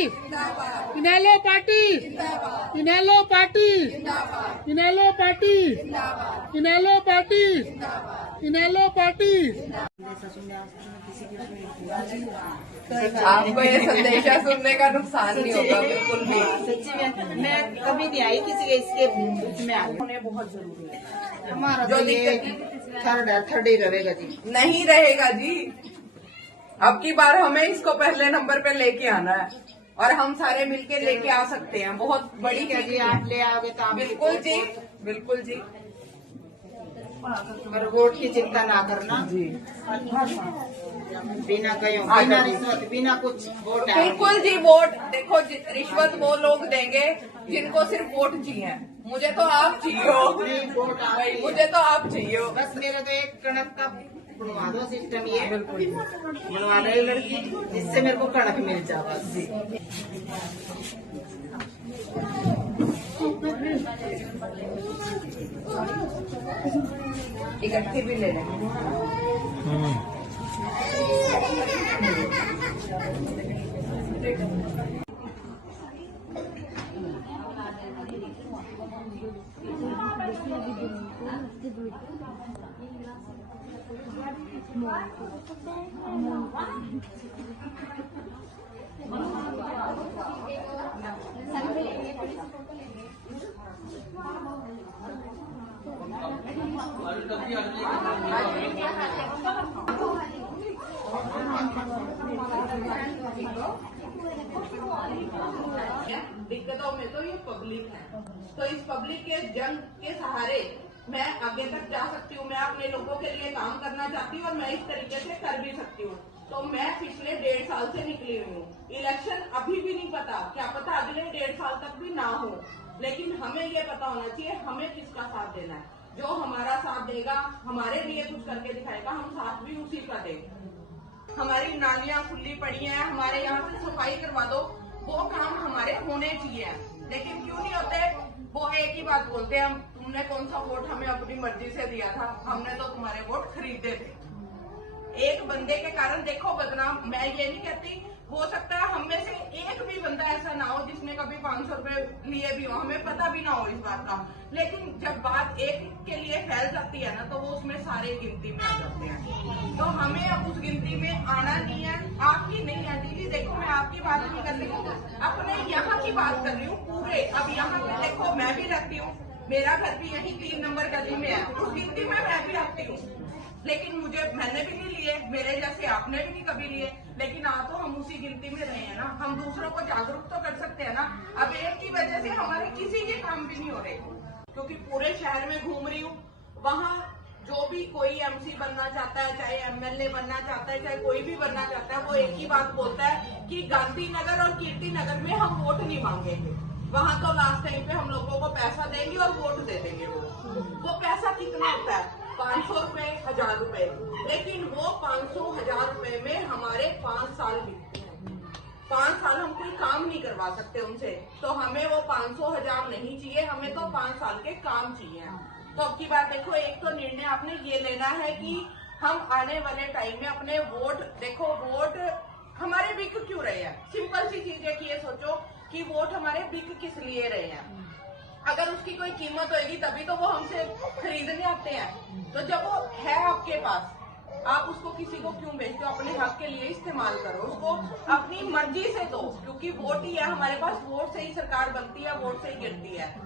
इनेलो party, इनेलो party, इनेलो party, इनेलो party, इनेलो party. आपको ये संदेशा सुनने का नुकसान नहीं होगा बिल्कुल भी। सच्ची में मैं कभी नहीं आई किसी के इसके में आने बहुत जरूरी है हमारा। जो तो ये थर्ड ही रहेगा जी। नहीं रहेगा जी। अब की बार हमें इसको पहले नंबर पे लेके आना है और हम सारे मिलके लेके आ सकते हैं। बहुत बड़ी क्या जी आप ले आओगे तो आप बिल्कुल जी, बिल्कुल जी। और वोट की चिंता ना करना जी, बिना कहीं बिना रिश्वत बिना कुछ वोट है। बिल्कुल जी। वोट देखो रिश्वत वो लोग देंगे जिनको सिर्फ वोट चाहिए। मुझे तो आप चाहिए हो, मुझे तो आप चाहिए हो। बस मेरा तो एक कणक का बनवा दो सिस्टम ये बनवा रही लड़की जिससे मेरे को कणक मिल जाए बस जी। इकट्ठी भी ले लेंगे। दिक्कतों में तो ये पब्लिक है, तो इस पब्लिक के जंग के सहारे मैं आगे तक जा सकती हूँ। मैं अपने लोगों के लिए काम करना चाहती हूँ और मैं इस तरीके से कर भी सकती हूँ। तो मैं पिछले 1.5 साल से निकली हुई हूँ। इलेक्शन अभी भी नहीं पता, क्या पता अगले 1.5 साल तक भी ना हो, लेकिन हमें ये पता होना चाहिए हमें किसका साथ देना है। जो हमारा साथ देगा, हमारे लिए कुछ करके दिखाएगा, हम साथ भी उसी का देंगे। हमारी नालियां खुली पड़ी हैं, हमारे यहाँ से सफाई करवा दो, वो काम हमारे होने चाहिए। लेकिन क्यों नहीं होते? वो एक ही बात बोलते हैं, तुमने कौन सा वोट हमें अपनी मर्जी से दिया था, हमने तो तुम्हारे वोट खरीदे थे। एक बंदे के कारण देखो बदनाम। मैं ये नहीं कहती, हो सकता है हम में से एक भी बंदा ऐसा ना हो जिसने कभी 500 रुपए लिए भी हो, हमें पता भी ना हो इस बात का। लेकिन जब बात एक के लिए फैल जाती है ना, तो वो उसमें सारे गिनती में आ जाते हैं। तो हमें अब उस गिनती में आना नहीं है। आपकी नहीं आंटी जी, देखो मैं आपकी बात नहीं कर रही हूँ, अपने यहाँ की बात कर रही हूँ पूरे। अब यहाँ पे देखो मैं भी रहती हूँ, मेरा घर भी यही 3 नंबर गली में है, उस गिनती में मैं भी रहती हूँ। लेकिन मैंने भी नहीं लिए, मेरे जैसे आपने भी नहीं कभी लिए, लेकिन आ तो हम उसी गिनती में रहे हैं ना। हम दूसरों को जागरूक तो कर सकते हैं ना। अब एक की वजह से हमारे किसी के काम भी नहीं हो रहे, क्योंकि पूरे शहर में घूम रही हूँ। वहाँ जो भी कोई एमसी बनना चाहता है, चाहे एमएलए बनना चाहता है, चाहे कोई भी बनना चाहता है, वो एक ही बात बोलता है कि गांधीनगर और कीर्तिनगर में हम वोट नहीं मांगेंगे। वहाँ तो लास्ट टाइम पे हम लोगों को पैसा देंगे और वोट दे देंगे। वो पैसा कितना होता है? 500 रुपए, 1000 रुपए। लेकिन वो 500, 1000 रुपए में हमारे 5 साल बीतते हैं। 5 साल हम कोई काम नहीं करवा सकते उनसे। तो हमें वो 500, 1000 नहीं चाहिए, हमें तो 5 साल के काम चाहिए। तो अब की बात देखो, एक तो निर्णय आपने ये लेना है कि हम आने वाले टाइम में अपने वोट, देखो वोट हमारे बिक क्यों रहे हैं। सिंपल सी चीज है कि ये सोचो कि वोट हमारे बिक किस लिए रहे हैं। अगर उसकी कोई कीमत होगी तभी तो वो हमसे खरीदने आते हैं। तो जब वो है आपके पास, आप उसको किसी को क्यों बेचते हो? अपने हक के लिए इस्तेमाल करो, उसको अपनी मर्जी से दो, क्योंकि वोट ही है हमारे पास। वोट से ही सरकार बनती है, वोट से ही गिरती है।